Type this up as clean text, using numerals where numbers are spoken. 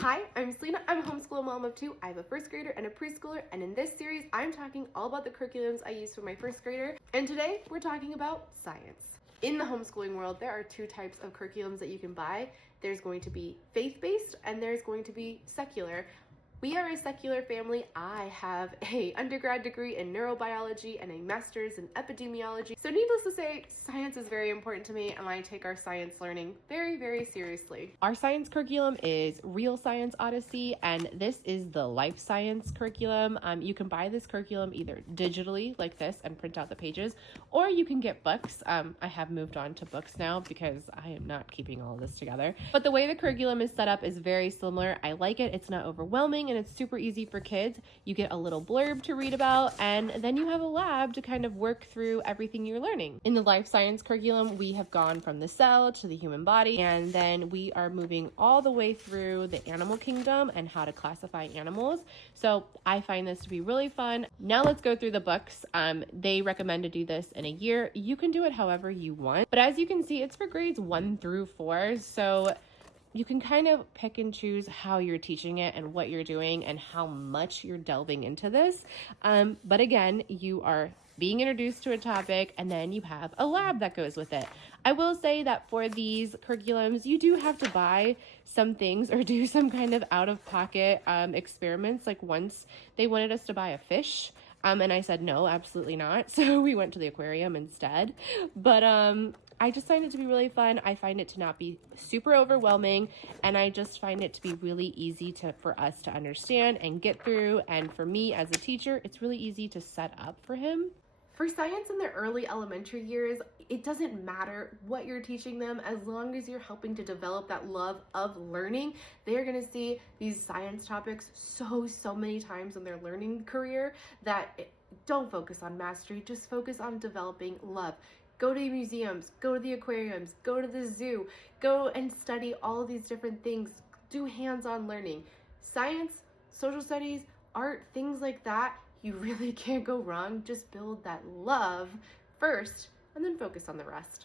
Hi, I'm Selena. I'm a homeschool mom of two. I have a first grader and a preschooler, and in this series, I'm talking all about the curriculums I use for my first grader. And today, we're talking about science. In the homeschooling world, there are two types of curriculums that you can buy. There's going to be faith-based, and there's going to be secular. We are a secular family. I have an undergrad degree in neurobiology and a master's in epidemiology. So needless to say, science is very important to me, and I take our science learning very, very seriously. Our science curriculum is Real Science Odyssey, and this is the life science curriculum. You can buy this curriculum either digitally like this and print out the pages, or you can get books. I have moved on to books now because I am not keeping all of this together. But the way the curriculum is set up is very similar. I like it. It's not overwhelming and it's super easy for kids. You get a little blurb to read about, and then you have a lab to kind of work through everything you're learning. In the life science curriculum, we have gone from the cell to the human body, and then we are moving all the way through the animal kingdom and how to classify animals. So I find this to be really fun. Now let's go through the books. They recommend to do this in a year. You can do it however you want, but as you can see, it's for grades 1 through 4. So you can kind of pick and choose how you're teaching it and what you're doing and how much you're delving into this. But again, you are being introduced to a topic, and then you have a lab that goes with it. I will say that for these curriculums, you do have to buy some things or do some kind of out-of-pocket experiments. Like once they wanted us to buy a fish, and I said, no, absolutely not. So we went to the aquarium instead. But I just find it to be really fun. I find it to not be super overwhelming, and I just find it to be really easy for us to understand and get through. And for me as a teacher, it's really easy to set up for him. For science in the early elementary years, it doesn't matter what you're teaching them as long as you're helping to develop that love of learning. They're going to see these science topics so many times in their learning career that don't focus on mastery, just focus on developing love. Go to museums, go to the aquariums, go to the zoo, go and study all these different things, do hands-on learning. Science, social studies, art, things like that, you really can't go wrong. Just build that love first and then focus on the rest.